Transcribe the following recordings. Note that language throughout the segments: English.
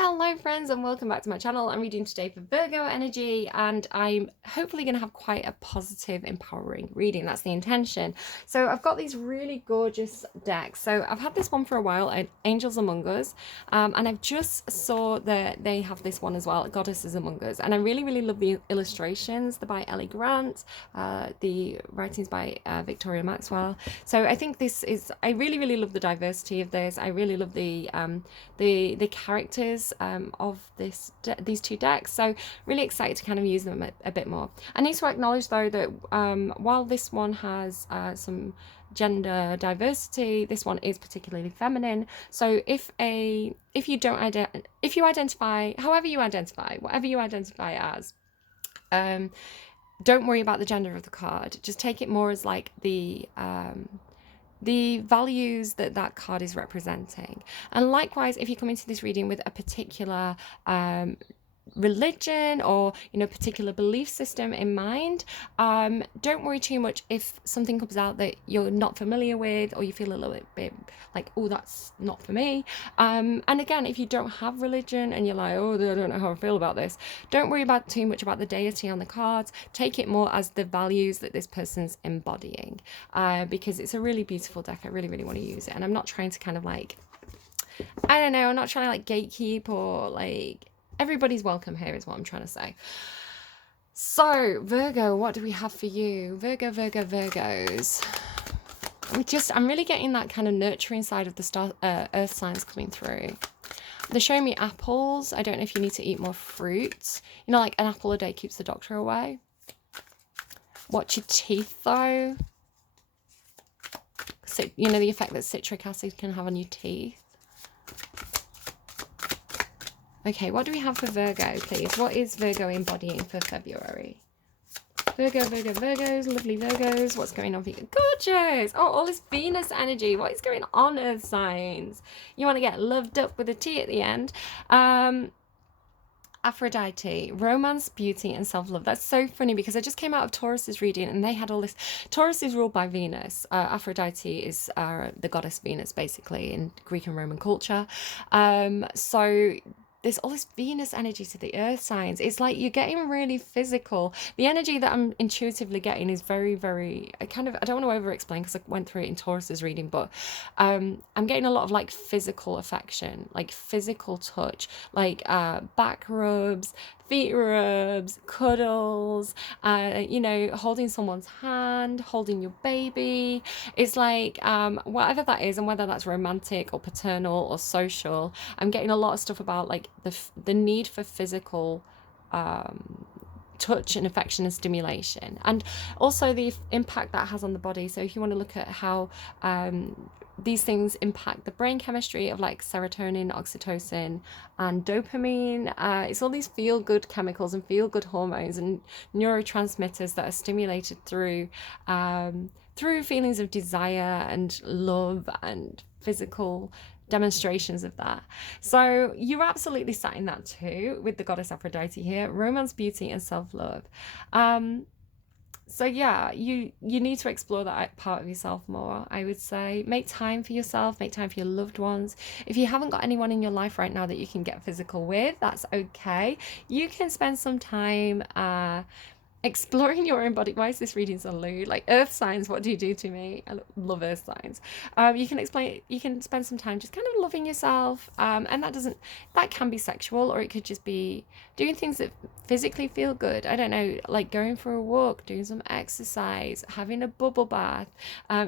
Hello friends and welcome back to my channel. I'm reading today for Virgo energy and I'm hopefully going to have quite a positive, empowering reading. That's the intention. So I've got these really gorgeous decks. So I've had this one for a while, Angels Among Us, and I've just saw that they have this one as well, Goddesses Among Us. And I really love the illustrations. They're by Ellie Grant, the writings by Victoria Maxwell. So I think this is, I really love the diversity of this. I really love the characters of these two decks, so really excited to kind of use them a bit more. I need to acknowledge though that while this one has some gender diversity, this one is particularly feminine. So if you identify however you identify, whatever you identify as, don't worry about the gender of the card. Just take it more as like the values that that card is representing. And likewise, if you come into this reading with a particular religion or particular belief system in mind, don't worry too much if something comes out that you're not familiar with or you feel a little bit like, oh, that's not for me. And again, if you don't have religion and you're like, oh, I don't know how I feel about this, don't worry about too much about the deity on the cards. Take it more as the values that this person's embodying, because it's a really beautiful deck. I really want to use it, and I'm not trying to kind of like, I don't know, I'm not trying to like gatekeep or like, everybody's welcome here is what I'm trying to say. So Virgo, what do we have for you? Virgos. I'm really getting that kind of nurturing side of the earth signs coming through. They're showing me apples. I don't know if you need to eat more fruits. Like an apple a day keeps the doctor away. Watch your teeth though. So, the effect that citric acid can have on your teeth. Okay, what do we have for Virgo, please? What is Virgo embodying for February? Virgos, lovely Virgos. What's going on for you? Gorgeous! Oh, all this Venus energy. What is going on, Earth signs? You want to get loved up with a T at the end. Aphrodite, romance, beauty, and self-love. That's so funny because I just came out of Taurus's reading and they had all this. Taurus is ruled by Venus. Aphrodite is the goddess Venus, basically, in Greek and Roman culture. So there's all this Venus energy to the earth signs. It's like you're getting really physical. The energy that I'm intuitively getting is very I don't want to over explain because I went through it in Taurus's reading, but I'm getting a lot of like physical affection, like physical touch, like back rubs, feet rubs, cuddles, holding someone's hand, holding your baby. It's like whatever that is, and whether that's romantic or paternal or social, I'm getting a lot of stuff about like the need for physical touch and affection and stimulation, and also the impact that has on the body. So if you want to look at how these things impact the brain chemistry of like serotonin, oxytocin, and dopamine, it's all these feel-good chemicals and feel-good hormones and neurotransmitters that are stimulated through feelings of desire and love and physical demonstrations of that. So you're absolutely sat in that too with the goddess Aphrodite here, romance, beauty, and self-love. So yeah, you need to explore that part of yourself more, I would say. Make time for yourself, make time for your loved ones. If you haven't got anyone in your life right now that you can get physical with, that's okay. You can spend some time exploring your own body. Why is this reading so lewd? Like earth signs, what do you do to me? I love earth signs. You can spend some time just kind of loving yourself, and that can be sexual, or it could just be doing things that physically feel good. I don't know, like going for a walk, doing some exercise, having a bubble bath,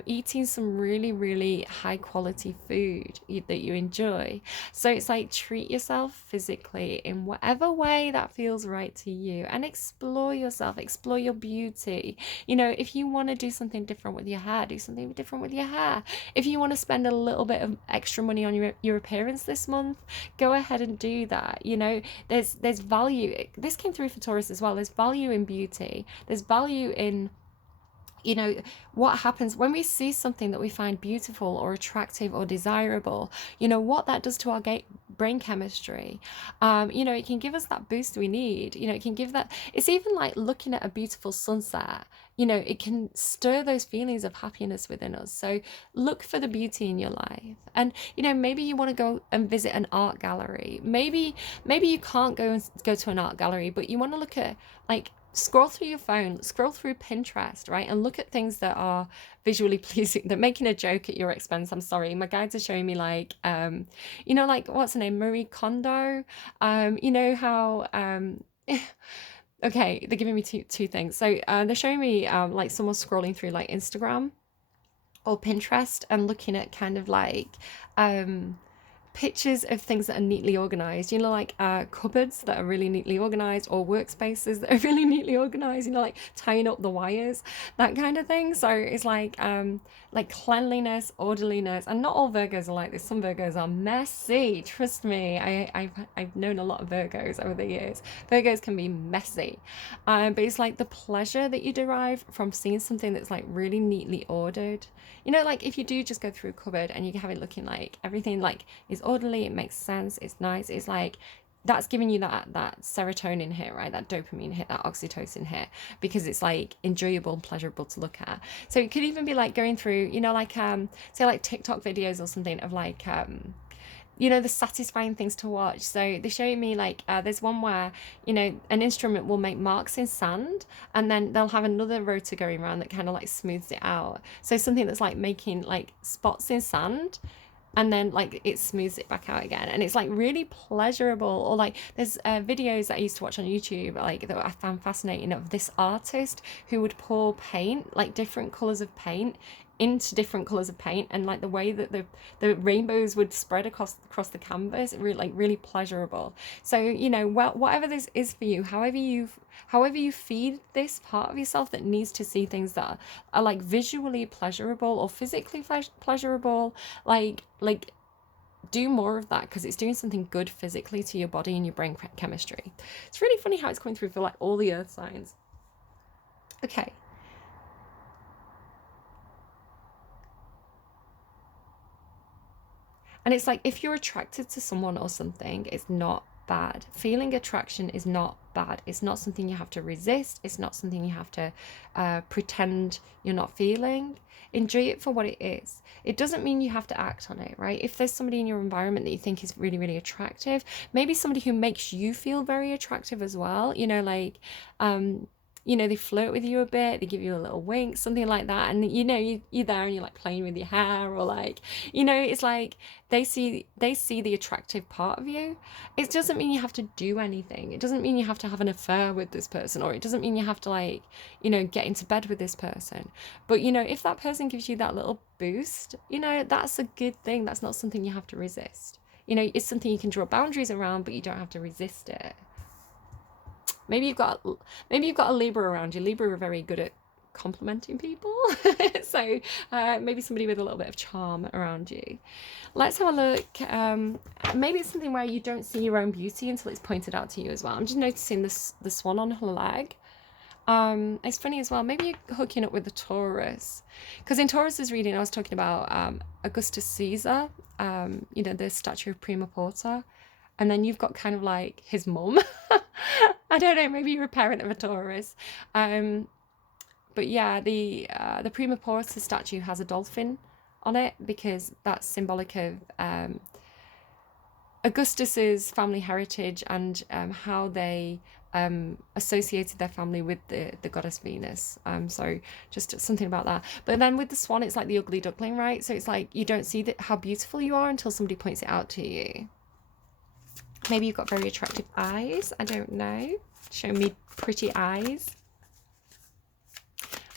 eating some really high quality food that you enjoy. So it's like treat yourself physically in whatever way that feels right to you, and explore yourself, explore your beauty. If you want to do something different with your hair, do something different with your hair. If you want to spend a little bit of extra money on your appearance this month, go ahead and do that. There's value. This came through for Taurus as well. There's value in beauty. There's value in what happens when we see something that we find beautiful or attractive or desirable. What that does to our brain chemistry. You know, it can give us that boost we need. You know, it can give that, it's even like looking at a beautiful sunset. You know, it can stir those feelings of happiness within us. So look for the beauty in your life. And, you know, maybe you want to go and visit an art gallery. Maybe you can't go to an art gallery, but you want to look at, like, scroll through your phone, scroll through Pinterest, right? And look at things that are visually pleasing. They're making a joke at your expense. I'm sorry. My guides are showing me, like, you know, like, what's her name? Marie Kondo. You know how, okay, they're giving me two things. So they're showing me like someone scrolling through like Instagram or Pinterest and looking at kind of like pictures of things that are neatly organized, you know, like cupboards that are really neatly organized, or workspaces that are really neatly organized, you know, like tying up the wires, that kind of thing. So it's like cleanliness, orderliness. And not all Virgos are like this. Some Virgos are messy, trust me. I've known a lot of Virgos over the years. Virgos can be messy, but it's like the pleasure that you derive from seeing something that's like really neatly ordered. You know, like if you do just go through a cupboard and you have it looking like everything like is orderly, it makes sense, it's nice, it's like that's giving you that serotonin hit, right? That dopamine hit, that oxytocin hit, because it's like enjoyable and pleasurable to look at. So it could even be like going through, you know, like say like TikTok videos or something of like you know, the satisfying things to watch. So they're showing me like there's one where, you know, an instrument will make marks in sand, and then they'll have another rotor going around that kind of like smooths it out. So something that's like making like spots in sand, and then like it smooths it back out again, and it's like really pleasurable. Or like there's videos that I used to watch on YouTube, like that I found fascinating, of this artist who would pour paint, like different colors of paint into different colors of paint, and like the way that the rainbows would spread across the canvas, really pleasurable. So, you know, well, whatever this is for you, however you feed this part of yourself that needs to see things that are like visually pleasurable or physically pleasurable, like do more of that, because it's doing something good physically to your body and your brain chemistry. It's really funny how it's coming through for like all the earth signs. Okay. And it's like, if you're attracted to someone or something, it's not bad. Feeling attraction is not bad. It's not something you have to resist. It's not something you have to pretend you're not feeling. Enjoy it for what it is. It doesn't mean you have to act on it, right? If there's somebody in your environment that you think is really, really attractive, maybe somebody who makes you feel very attractive as well, you know, like, you know, they flirt with you a bit, they give you a little wink, something like that, and you know, you're there and you're like playing with your hair, or like, you know, it's like they see the attractive part of you. It doesn't mean you have to do anything. It doesn't mean you have to have an affair with this person, or it doesn't mean you have to, like, you know, get into bed with this person. But, you know, if that person gives you that little boost, you know, that's a good thing. That's not something you have to resist. You know, it's something you can draw boundaries around, but you don't have to resist it. Maybe you've got a Libra around you. Libra are very good at complimenting people. So maybe somebody with a little bit of charm around you. Let's have a look. Maybe it's something where you don't see your own beauty until it's pointed out to you as well. I'm just noticing the swan on her leg. It's funny as well. Maybe you're hooking up with the Taurus, because in Taurus's reading I was talking about Augustus Caesar, you know, the statue of Prima Porta. And then you've got kind of like his mum. I don't know, maybe you're a parent of a Taurus. But yeah, the Prima Porta statue has a dolphin on it, because that's symbolic of Augustus's family heritage, and how they associated their family with the goddess Venus. So just something about that. But then with the swan, it's like the ugly duckling, right? So it's like you don't see how beautiful you are until somebody points it out to you. Maybe you've got very attractive eyes. I don't know. Show me pretty eyes.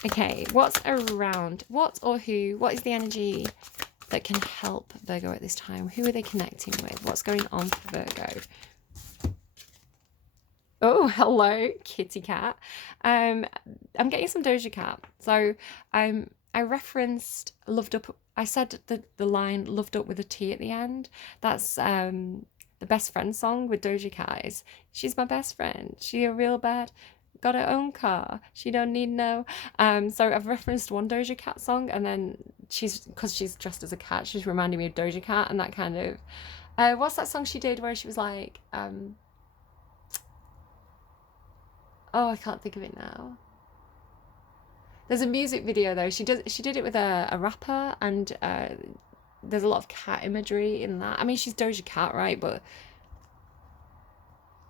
Okay, what's around? What or who? What is the energy that can help Virgo at this time? Who are they connecting with? What's going on for Virgo? Oh, hello, kitty cat. I'm getting some Doja Cat. So I referenced Loved Up. I said the line "Loved Up" with a T at the end. That's the Best Friend song with Doja Cat. Is she's my best friend. She a real bad. Got her own car. She don't need no. So I've referenced one Doja Cat song, and then because she's dressed as a cat, she's reminding me of Doja Cat, and that kind of What's that song she did where she was like, oh, I can't think of it now. There's a music video though. She did it with a rapper, and there's a lot of cat imagery in that. I mean, she's Doja Cat, right? But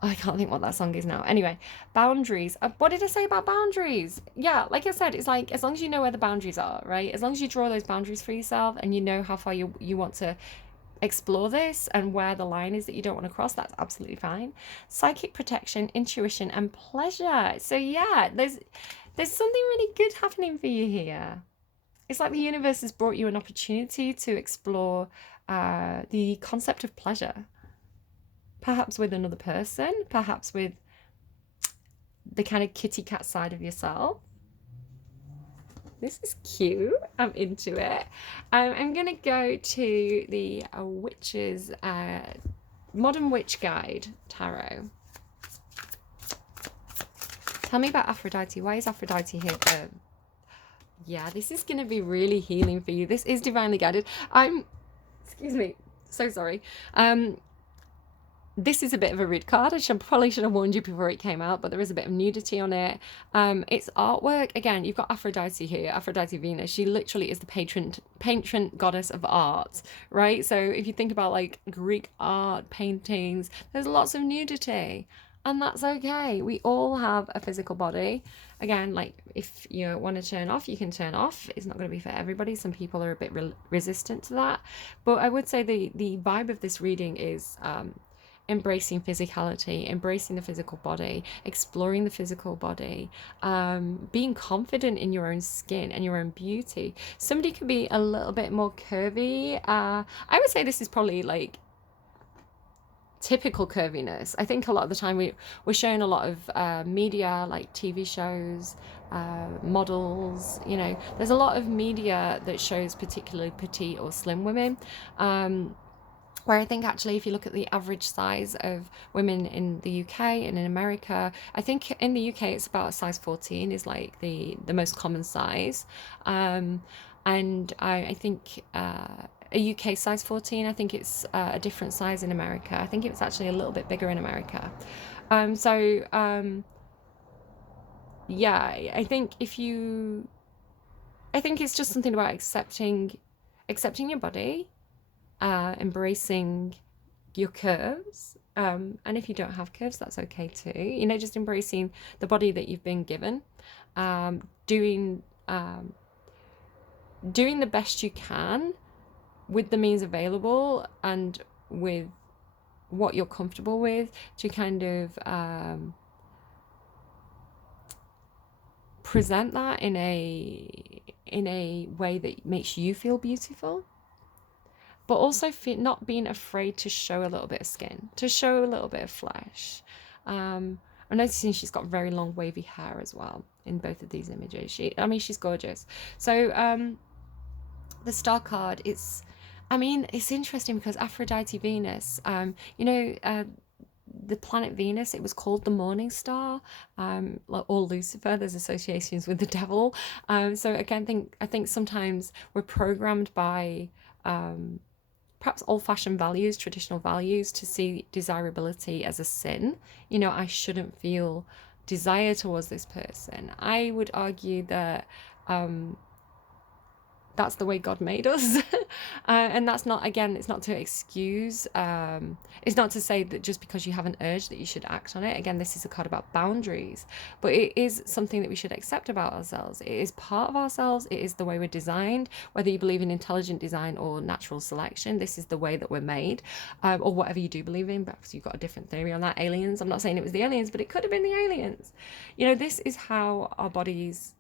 I can't think what that song is now. Anyway, boundaries. What did I say about boundaries? Yeah, like I said, it's like as long as you know where the boundaries are, right? As long as you draw those boundaries for yourself and you know how far you want to explore this and where the line is that you don't want to cross, that's absolutely fine. Psychic protection, intuition, and pleasure. So yeah, there's something really good happening for you here. It's like the universe has brought you an opportunity to explore the concept of pleasure. Perhaps with another person, perhaps with the kind of kitty cat side of yourself. This is cute. I'm into it. I'm going to go to the Witch's Modern Witch Guide Tarot. Tell me about Aphrodite. Why is Aphrodite here? Yeah, this is going to be really healing for you. This is divinely guided. Excuse me. So sorry. This is a bit of a rude card. Probably should have warned you before it came out, but there is a bit of nudity on it. It's artwork. Again, you've got Aphrodite here, Aphrodite Venus. She literally is the patron goddess of art, right? So if you think about like Greek art, paintings, there's lots of nudity, and that's okay. We all have a physical body. Again, like if you want to turn off, you can turn off. It's not going to be for everybody. Some people are a bit resistant to that. But I would say the vibe of this reading is embracing physicality, embracing the physical body, exploring the physical body, being confident in your own skin and your own beauty. Somebody can be a little bit more curvy. I would say this is probably like typical curviness. I think a lot of the time we're showing a lot of media, like TV shows, models, you know, there's a lot of media that shows particularly petite or slim women. Where I think actually if you look at the average size of women in the UK and in America, I think in the UK it's about a size 14 is like the most common size. And I think a UK size 14, I think it's a different size in America. I think it's actually a little bit bigger in America. Yeah, I think I think it's just something about accepting your body, embracing your curves, and if you don't have curves, that's okay too. You know, just embracing the body that you've been given, doing the best you can with the means available and with what you're comfortable with to kind of present that in a way that makes you feel beautiful. But also not being afraid to show a little bit of skin, to show a little bit of flesh. I'm noticing she's got very long wavy hair as well in both of these images. She's gorgeous. So the star card, it's interesting because Aphrodite Venus, the planet Venus, it was called the morning star, or Lucifer. There's associations with the devil. So again, I think sometimes we're programmed by perhaps old-fashioned values, traditional values, to see desirability as a sin. You know, I shouldn't feel desire towards this person. I would argue that that's the way God made us. And that's not, again, it's not to excuse, it's not to say that just because you have an urge that you should act on it. Again, this is a card about boundaries, but it is something that we should accept about ourselves. It is part of ourselves. It is the way we're designed, whether you believe in intelligent design or natural selection. This is the way that we're made, or whatever you do believe in. Perhaps you've got a different theory on that. Aliens, I'm not saying it was the aliens, but it could have been the aliens. You know, this is how our bodies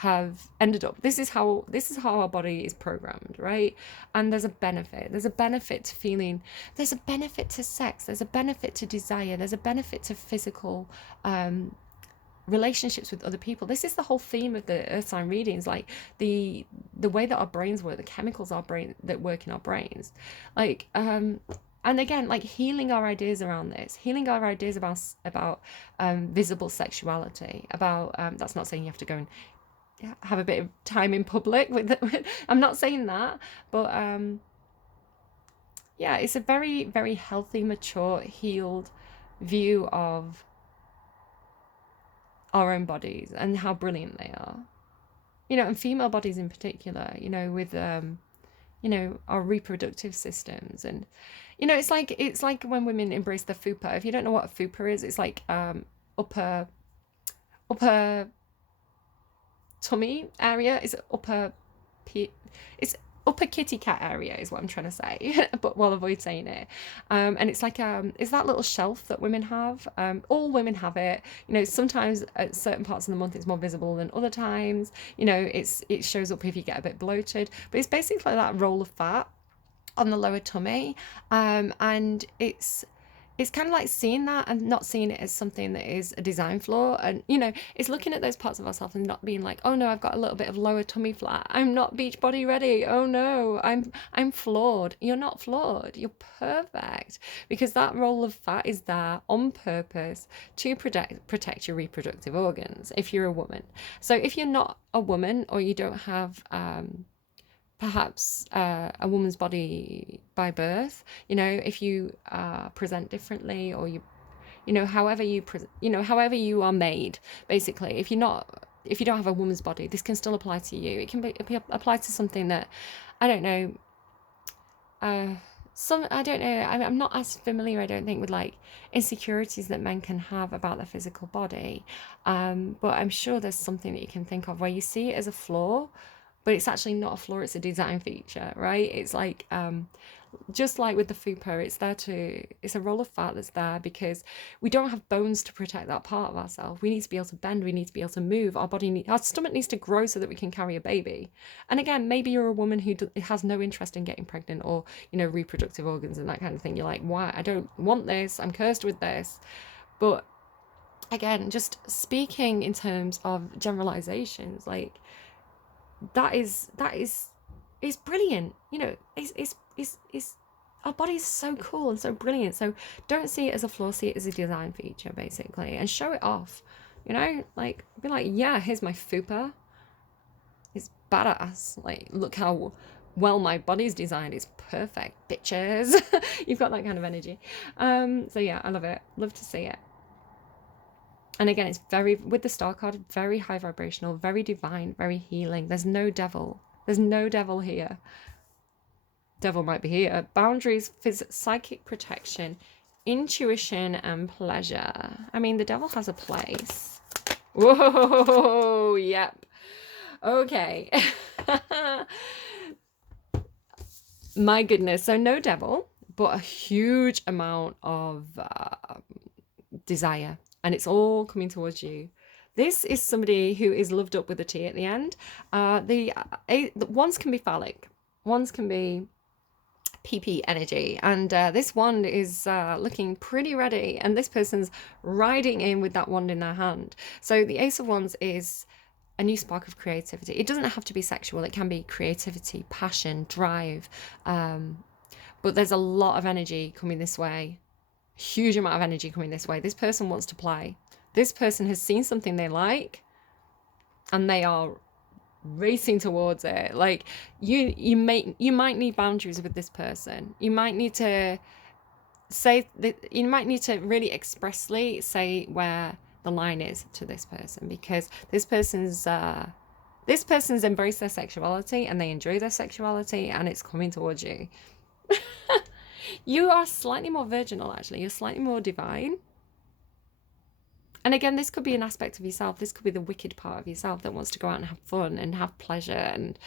have ended up. This is how our body is programmed, right? And there's a benefit to feeling, there's a benefit to sex, there's a benefit to desire, there's a benefit to physical relationships with other people. This is the whole theme of the earth sign readings, like the way that our brains work, the chemicals that work in our brains, like and again, like healing our ideas around this, healing our ideas about visible sexuality, about that's not saying you have to go and have a bit of time in public with I'm not saying that, but yeah, it's a very, very healthy, mature, healed view of our own bodies and how brilliant they are. You know, and female bodies in particular, you know, with you know, our reproductive systems. And you know, it's like when women embrace the fupa. If you don't know what a fupa is, it's like upper upper tummy area. Is upper it's upper kitty cat area is what I'm trying to say, but we'll avoid saying it. And it's like it's that little shelf that women have. All women have it. You know, sometimes at certain parts of the month it's more visible than other times. You know, it shows up if you get a bit bloated, but it's basically that roll of fat on the lower tummy. And it's kind of like seeing that and not seeing it as something that is a design flaw. And you know, it's looking at those parts of ourselves and not being like, oh no, I've got a little bit of lower tummy fat, I'm not beach body ready, oh no, I'm flawed. You're not flawed, you're perfect, because that roll of fat is there on purpose to protect your reproductive organs if you're a woman. So if you're not a woman, or you don't have perhaps a woman's body by birth, you know, if you present differently, or you know, however you you know, however you are made, basically, if you don't have a woman's body, this can still apply to you. It can be applied to something that, I don't know, I don't know, I'm not as familiar, I don't think, with like insecurities that men can have about their physical body, but I'm sure there's something that you can think of where you see it as a flaw, but it's actually not a flaw, it's a design feature, right? It's like just like with the fupa, it's a roll of fat that's there because we don't have bones to protect that part of ourselves. We need to be able to bend, we need to be able to move, our stomach needs to grow so that we can carry a baby. And again, maybe you're a woman who has no interest in getting pregnant, or you know, reproductive organs and that kind of thing. You're like, why? I don't want this, I'm cursed with this. But again, just speaking in terms of generalizations, like that is brilliant. You know, it's our body's so cool and so brilliant. So don't see it as a flaw, see it as a design feature, basically, and show it off. You know, like be like, yeah, here's my fupa, it's badass, like look how well my body's designed, it's perfect, bitches. You've got that kind of energy. So yeah, I love it, love to see it. And again, it's very, with the star card, very high vibrational, very divine, very healing. There's no devil here. Devil might be here. Boundaries, psychic protection, intuition, and pleasure. I mean, the devil has a place. Whoa, yep. Okay. My goodness. So no devil, but a huge amount of desire. And it's all coming towards you. This is somebody who is loved up with a T at the end. The ones can be phallic. Ones can be PP energy. And this wand is looking pretty ready. And this person's riding in with that wand in their hand. So the Ace of Wands is a new spark of creativity. It doesn't have to be sexual. It can be creativity, passion, drive. But there's a lot of energy coming this way. Huge amount of energy coming this way. This person wants to play. This person has seen something they like and they are racing towards it. Like you might need boundaries with this person. You might need to say that, you might need to really expressly say where the line is to this person, because this person's embraced their sexuality and they enjoy their sexuality, and it's coming towards you. You are slightly more virginal, actually. You're slightly more divine. And again, this could be an aspect of yourself. This could be the wicked part of yourself that wants to go out and have fun and have pleasure and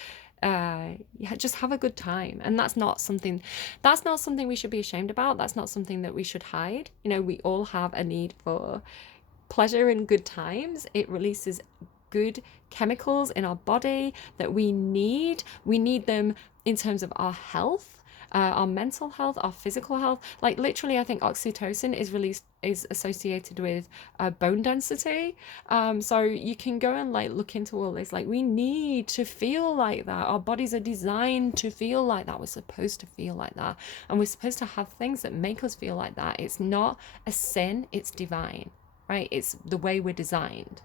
just have a good time. And that's not something we should be ashamed about. That's not something that we should hide. You know, we all have a need for pleasure and good times. It releases good chemicals in our body that we need. We need them in terms of our health. Our mental health, our physical health. Like literally, I think oxytocin is associated with bone density. So you can go and like look into all this. Like we need to feel like that. Our bodies are designed to feel like that. We're supposed to feel like that, and we're supposed to have things that make us feel like that. It's not a sin. It's divine, right? It's the way we're designed.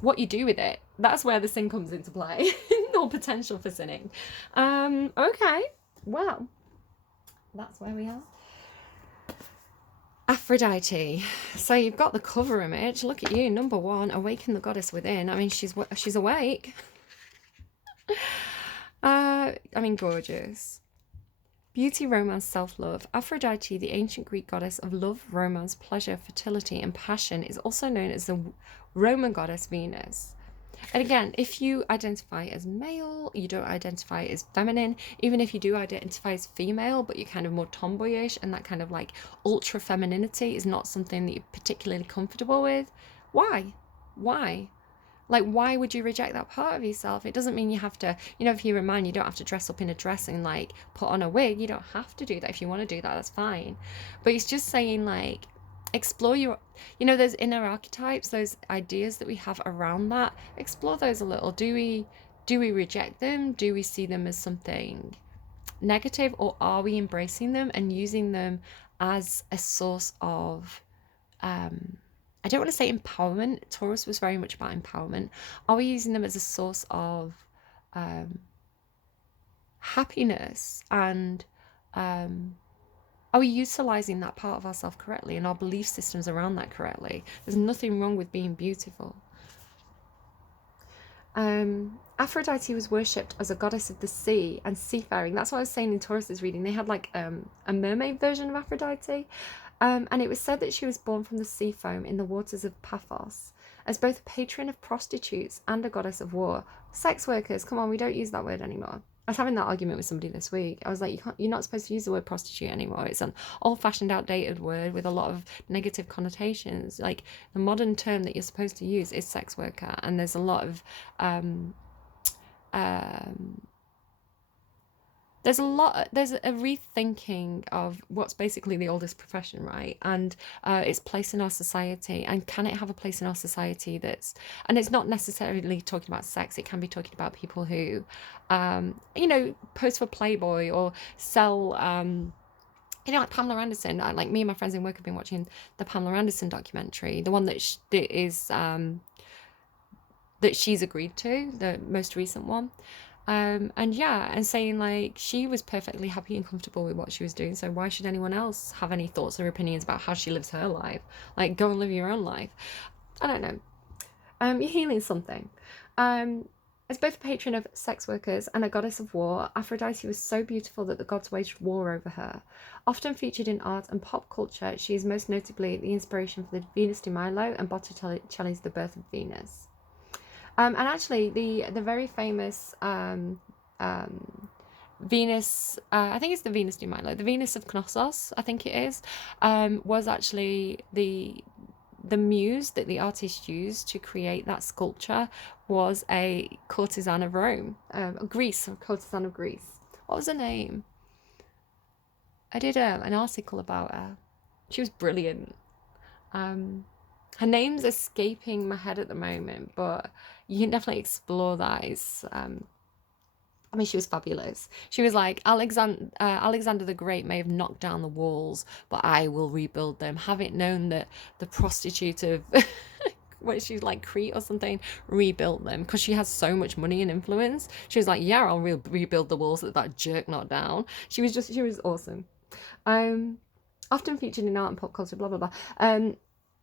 What you do with it, that's where the sin comes into play. or potential for sinning. Okay, well, that's where we are. Aphrodite. So you've got the cover image. Look at you, number 1, awaken the goddess within. I mean, she's awake. I mean, gorgeous. Beauty, romance, self-love. Aphrodite, the ancient Greek goddess of love, romance, pleasure, fertility, and passion, is also known as the Roman goddess Venus. And again, if you identify as male, you don't identify as feminine, even if you do identify as female, but you're kind of more tomboyish, and that kind of like ultra femininity is not something that you're particularly comfortable with, why? Like, why would you reject that part of yourself? It doesn't mean you have to, you know, if you're a man, you don't have to dress up in a dress and like put on a wig. You don't have to do that. If you want to do that, that's fine. But it's just saying, like, explore your, you know, those inner archetypes, those ideas that we have around that. Explore those a little. Do we reject them? Do we see them as something negative, or are we embracing them and using them as a source of I don't want to say empowerment. Taurus was very much about empowerment. Are we using them as a source of happiness? And are we utilizing that part of ourselves correctly and our belief systems around that correctly? There's nothing wrong with being beautiful. Aphrodite was worshipped as a goddess of the sea and seafaring. That's what I was saying in Taurus's reading. They had like a mermaid version of Aphrodite. And it was said that she was born from the sea foam in the waters of Paphos, as both a patron of prostitutes and a goddess of war. Sex workers, come on, we don't use that word anymore. I was having that argument with somebody this week. I was like, you're not supposed to use the word prostitute anymore. It's an old-fashioned, outdated word with a lot of negative connotations. Like, the modern term that you're supposed to use is sex worker, and there's a lot of there's a rethinking of what's basically the oldest profession, right? And its place in our society, and can it have a place in our society that's, and it's not necessarily talking about sex, it can be talking about people who you know, post for Playboy or sell you know, like Pamela Anderson. Like, me and my friends in work have been watching the Pamela Anderson documentary, the one that that she's agreed to, the most recent one. And yeah, and saying like she was perfectly happy and comfortable with what she was doing, so why should anyone else have any thoughts or opinions about how she lives her life? Like, go and live your own life. I don't know. You're healing something. As both a patron of sex workers and a goddess of war, Aphrodite was so beautiful that the gods waged war over her. Often featured in art and pop culture, she is most notably the inspiration for the Venus de Milo and Botticelli's The Birth of Venus. And actually, the very famous Venus, I think it's the Venus de Milo, the Venus of Knossos, I think it is, was actually the muse that the artist used to create that sculpture was a courtesan of Rome, Greece, a courtesan of Greece. What was her name? I did an article about her. She was brilliant. Her name's escaping my head at the moment, but you can definitely explore that. It's, I mean, she was fabulous. She was like, Alexander the Great may have knocked down the walls, but I will rebuild them. Have it known that the prostitute of, what, she's like Crete or something, rebuilt them because she has so much money and influence. She was like, yeah, I'll rebuild the walls that jerk knocked down. She was awesome. Often featured in art and pop culture, blah, blah, blah.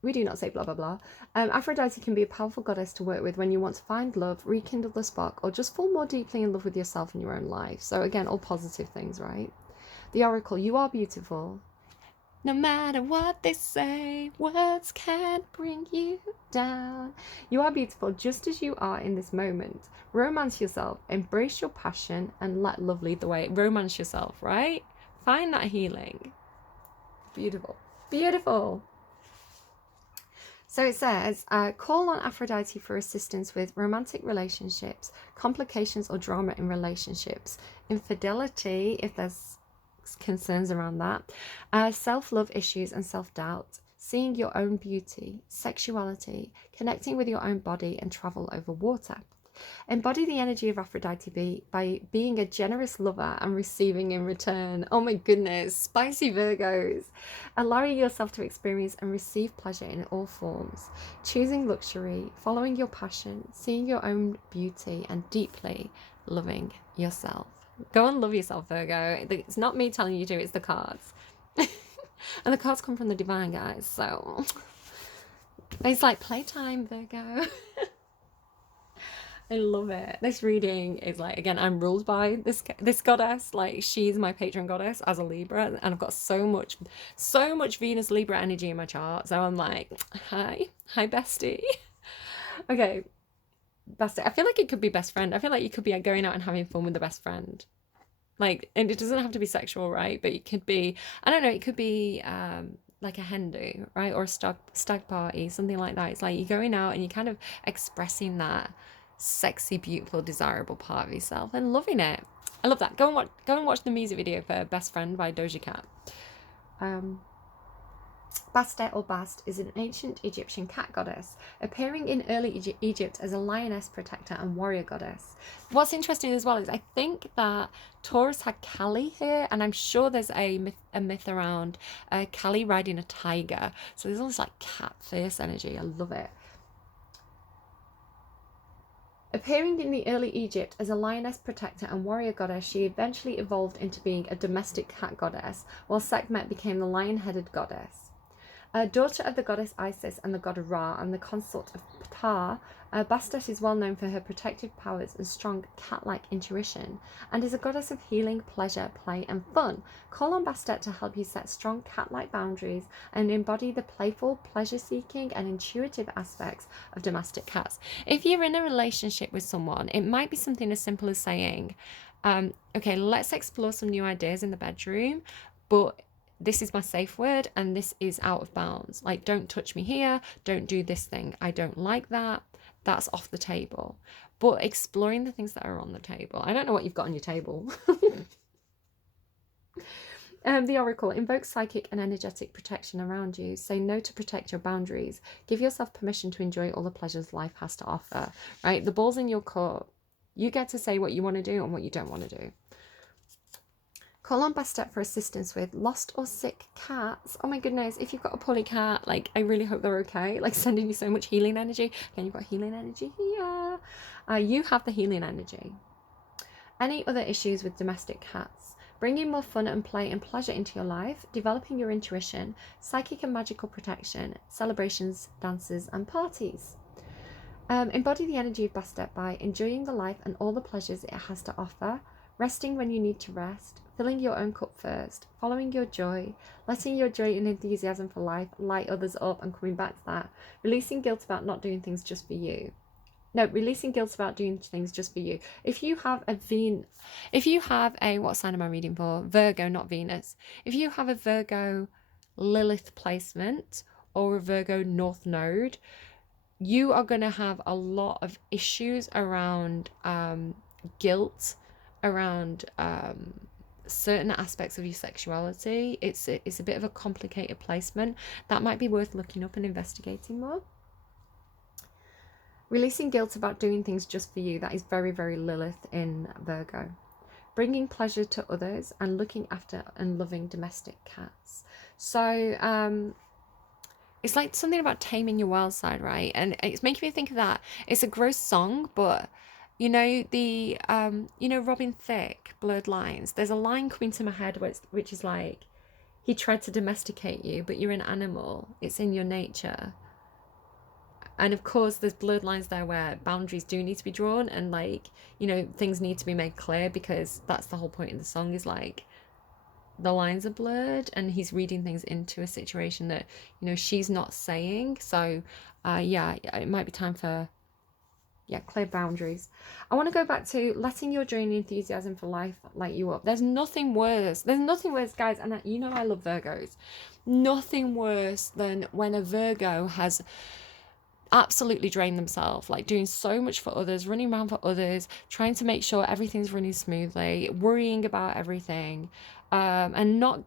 We do not say blah, blah, blah. Aphrodite can be a powerful goddess to work with when you want to find love, rekindle the spark, or just fall more deeply in love with yourself and your own life. So again, all positive things, right? The Oracle, you are beautiful. No matter what they say, words can't bring you down. You are beautiful just as you are in this moment. Romance yourself, embrace your passion, and let love lead the way. Romance yourself, right? Find that healing. Beautiful. Beautiful. So it says, call on Aphrodite for assistance with romantic relationships, complications or drama in relationships, infidelity, if there's concerns around that, self-love issues and self-doubt, seeing your own beauty, sexuality, connecting with your own body, and travel over water. Embody the energy of Aphrodite by being a generous lover and receiving in return. Oh my goodness, spicy Virgos. Allowing yourself to experience and receive pleasure in all forms. Choosing luxury, following your passion, seeing your own beauty and deeply, loving yourself. Go and love yourself, Virgo. It's not me telling you to, it's the cards. And the cards come from the divine, guys, so it's like playtime, Virgo. I love it. This reading is like, again, I'm ruled by this goddess. Like, she's my patron goddess as a Libra, and I've got so much Venus Libra energy in my chart. So I'm like, hi bestie. Okay, bestie. I feel like it could be best friend. I feel like you could be going out and having fun with the best friend. Like, and it doesn't have to be sexual, right? But it could be, I don't know, it could be like a hen do, right? Or a stag party, something like that. It's like you're going out and you're kind of expressing that sexy, beautiful, desirable part of yourself and loving it. I love that. Go and watch the music video for Best Friend by Doja Cat. Bastet or Bast is an ancient Egyptian cat goddess, appearing in early Egypt as a lioness, protector, and warrior goddess. What's interesting as well is I think that Taurus had Kali here, and I'm sure there's a myth around Kali riding a tiger. So there's almost like cat fierce energy. I love it. Appearing in the early Egypt as a lioness, protector, and warrior goddess, she eventually evolved into being a domestic cat goddess, while Sekhmet became the lion-headed goddess. Daughter of the goddess Isis and the god Ra, and the consort of Ptah, Bastet is well known for her protective powers and strong cat-like intuition, and is a goddess of healing, pleasure, play, and fun. Call on Bastet to help you set strong cat-like boundaries and embody the playful, pleasure-seeking, and intuitive aspects of domestic cats. If you're in a relationship with someone, it might be something as simple as saying, okay, let's explore some new ideas in the bedroom, but this is my safe word and this is out of bounds. Like, don't touch me here, don't do this thing, I don't like that, that's off the table. But exploring the things that are on the table. I don't know what you've got on your table. The Oracle: invoke psychic and energetic protection around you. Say no to protect your boundaries. Give yourself permission to enjoy all the pleasures life has to offer. Right? The ball's in your court. You get to say what you want to do and what you don't want to do. Call on Bastet for assistance with lost or sick cats. Oh my goodness, if you've got a poorly cat, like, I really hope they're okay. Like, sending you so much healing energy. Again, you've got healing energy here. You have the healing energy. Any other issues with domestic cats? Bringing more fun and play and pleasure into your life, developing your intuition, psychic and magical protection, celebrations, dances, and parties. Embody the energy of Bastet by enjoying the life and all the pleasures it has to offer, resting when you need to rest, filling your own cup first, following your joy, letting your joy and enthusiasm for life light others up, and coming back to that, releasing guilt about not doing things just for you. No, releasing guilt about doing things just for you. If you have a, what sign am I reading for? Virgo, not Venus. If you have a Virgo Lilith placement or a Virgo North Node, you are going to have a lot of issues around guilt, around certain aspects of your sexuality. It's a bit of a complicated placement that might be worth looking up and investigating more. Releasing guilt about doing things just for you. That is very, very Lilith in Virgo. Bringing pleasure to others and looking after and loving domestic cats. So it's like something about taming your wild side, right? And it's making me think of that. It's a gross song, but you know, the Robin Thicke, Blurred Lines, there's a line coming to my head which is like, he tried to domesticate you, but you're an animal, it's in your nature. And of course there's blurred lines there where boundaries do need to be drawn, and like, you know, things need to be made clear, because that's the whole point of the song, is like, the lines are blurred and he's reading things into a situation that, you know, she's not saying. So yeah, it might be time for clear boundaries. I want to go back to letting your joy and enthusiasm for life light you up. There's nothing worse, guys, and you know I love Virgos. Nothing worse than when a Virgo has absolutely drained themselves, like doing so much for others, running around for others, trying to make sure everything's running smoothly, worrying about everything, and not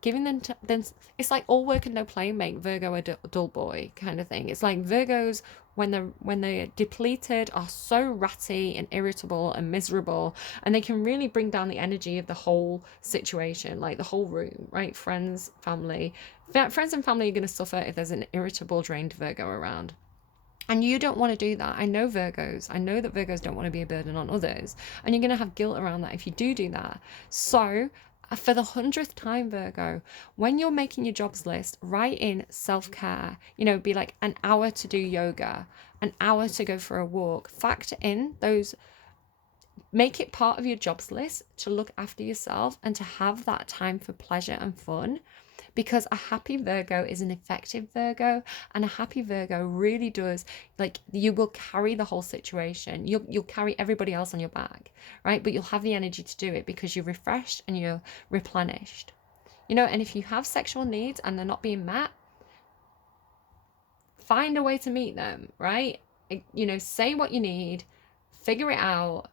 giving them then it's like all work and no play make Virgo a dull boy kind of thing. It's like Virgos, when they're depleted, are so ratty and irritable and miserable, and they can really bring down the energy of the whole situation, like the whole room, right? Friends and family are going to suffer if there's an irritable, drained Virgo around. And you don't want to do that. I know Virgos. I know that Virgos don't want to be a burden on others. And you're going to have guilt around that if you do that. So for the 100th time, Virgo, when you're making your jobs list, write in self-care. You know, be like an hour to do yoga, an hour to go for a walk. Factor in those, make it part of your jobs list to look after yourself and to have that time for pleasure and fun. Because a happy Virgo is an effective Virgo, and a happy Virgo really does, like, you will carry the whole situation. You'll carry everybody else on your back, right? But you'll have the energy to do it because you're refreshed and you're replenished. You know, and if you have sexual needs and they're not being met, find a way to meet them, right? You know, say what you need, figure it out.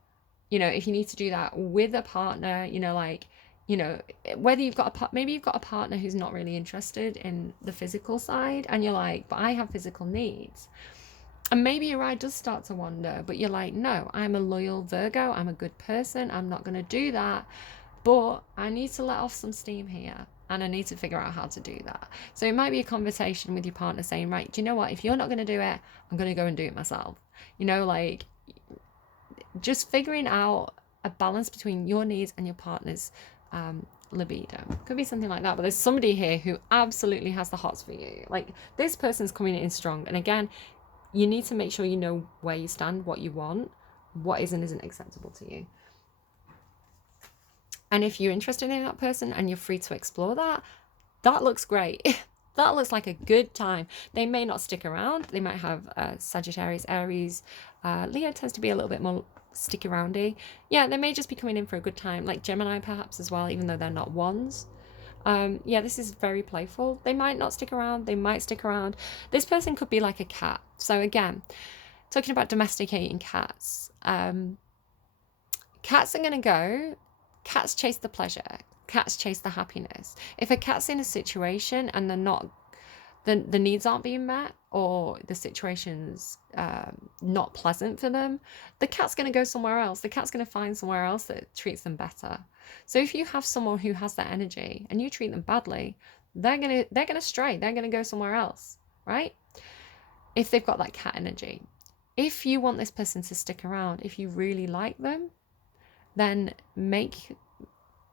You know, if you need to do that with a partner, you know, like, you know, whether you've got maybe you've got a partner who's not really interested in the physical side, and you're like, but I have physical needs. And maybe your eye does start to wander, but you're like, no, I'm a loyal Virgo, I'm a good person, I'm not going to do that, but I need to let off some steam here, and I need to figure out how to do that. So it might be a conversation with your partner saying, right, do you know what, if you're not going to do it, I'm going to go and do it myself. You know, like, just figuring out a balance between your needs and your partner's libido. Could be something like that. But there's somebody here who absolutely has the hots for you. Like, this person's coming in strong. And again, you need to make sure you know where you stand, what you want, what is and isn't acceptable to you. And if you're interested in that person and you're free to explore that, that looks great. That looks like a good time. They may not stick around. They might have Sagittarius, Aries. Leo tends to be a little bit more stick aroundy. Yeah, they may just be coming in for a good time, like Gemini perhaps as well, even though they're not ones. Yeah, this is very playful. They might not stick around. They might stick around. This person could be like a cat. So again, talking about domesticating cats. Cats are going to go. Cats chase the pleasure. Cats chase the happiness. If a cat's in a situation and they're not, the needs aren't being met, or the situation's not pleasant for them, the cat's going to go somewhere else. The cat's going to find somewhere else that treats them better. So if you have someone who has that energy and you treat them badly, they're going to stray. They're going to go somewhere else, right? If they've got that cat energy. If you want this person to stick around, if you really like them, then make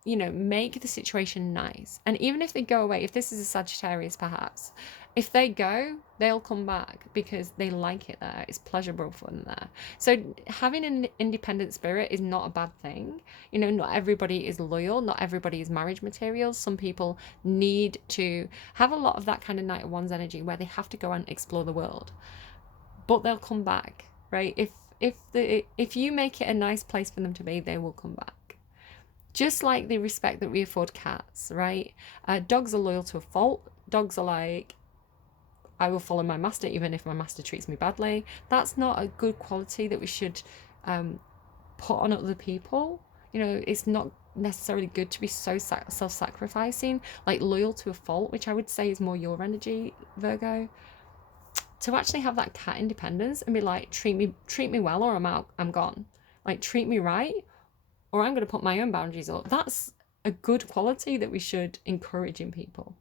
the situation nice. And even if they go away, if this is a Sagittarius perhaps, if they go, they'll come back because they like it there. It's pleasurable for them there. So having an independent spirit is not a bad thing. You know, not everybody is loyal. Not everybody is marriage material. Some people need to have a lot of that kind of Knight of Wands energy where they have to go and explore the world. But they'll come back, right? If you make it a nice place for them to be, they will come back. Just like the respect that we afford cats, right? Dogs are loyal to a fault. Dogs are like, I will follow my master even if my master treats me badly. That's not a good quality that we should put on other people. You know, it's not necessarily good to be so self-sacrificing, like loyal to a fault, which I would say is more your energy, Virgo. To actually have that cat independence and be like, treat me well or I'm out, I'm gone. Like, treat me right or I'm going to put my own boundaries up. That's a good quality that we should encourage in people.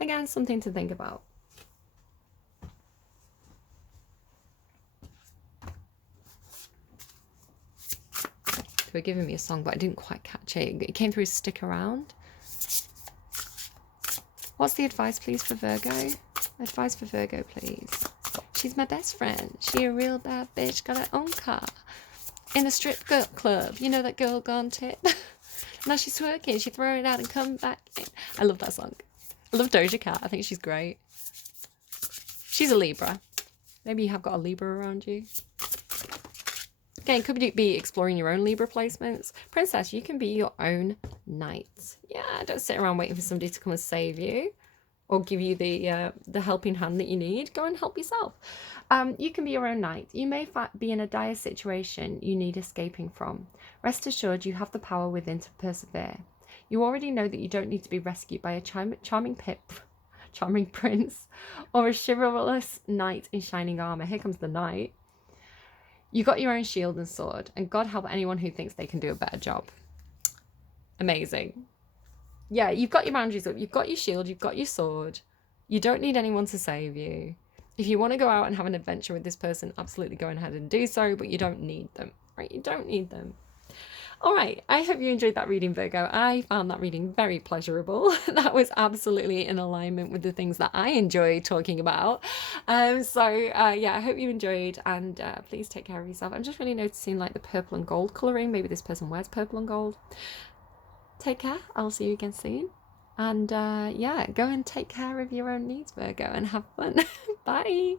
Again, something to think about. They were giving me a song, but I didn't quite catch it. It came through as stick around. What's the advice, please, for Virgo? Advice for Virgo, please. She's my best friend. She a real bad bitch, got her own car. In a strip club. You know that girl gone tip? Now she's twerking, she throw it out and come back in. I love that song. I love Doja Cat. I think she's great. She's a Libra. Maybe you have got a Libra around you. Again, could be exploring your own Libra placements. Princess, you can be your own knight. Yeah, don't sit around waiting for somebody to come and save you or give you the helping hand that you need. Go and help yourself. You can be your own knight. You may be in a dire situation you need escaping from. Rest assured you have the power within to persevere. You already know that you don't need to be rescued by a charming prince or a chivalrous knight in shining armor. Here comes the knight. You got your own shield and sword, and God help anyone who thinks they can do a better job. Amazing. Yeah, you've got your boundaries up. You've got your shield. You've got your sword. You don't need anyone to save you. If you want to go out and have an adventure with this person, absolutely go ahead and do so, but you don't need them, right? You don't need them. All right, I hope you enjoyed that reading, Virgo. I found that reading very pleasurable. That was absolutely in alignment with the things that I enjoy talking about. Yeah, I hope you enjoyed, and please take care of yourself. I'm just really noticing like the purple and gold colouring. Maybe this person wears purple and gold. Take care. I'll see you again soon. And yeah, go and take care of your own needs, Virgo, and have fun. Bye.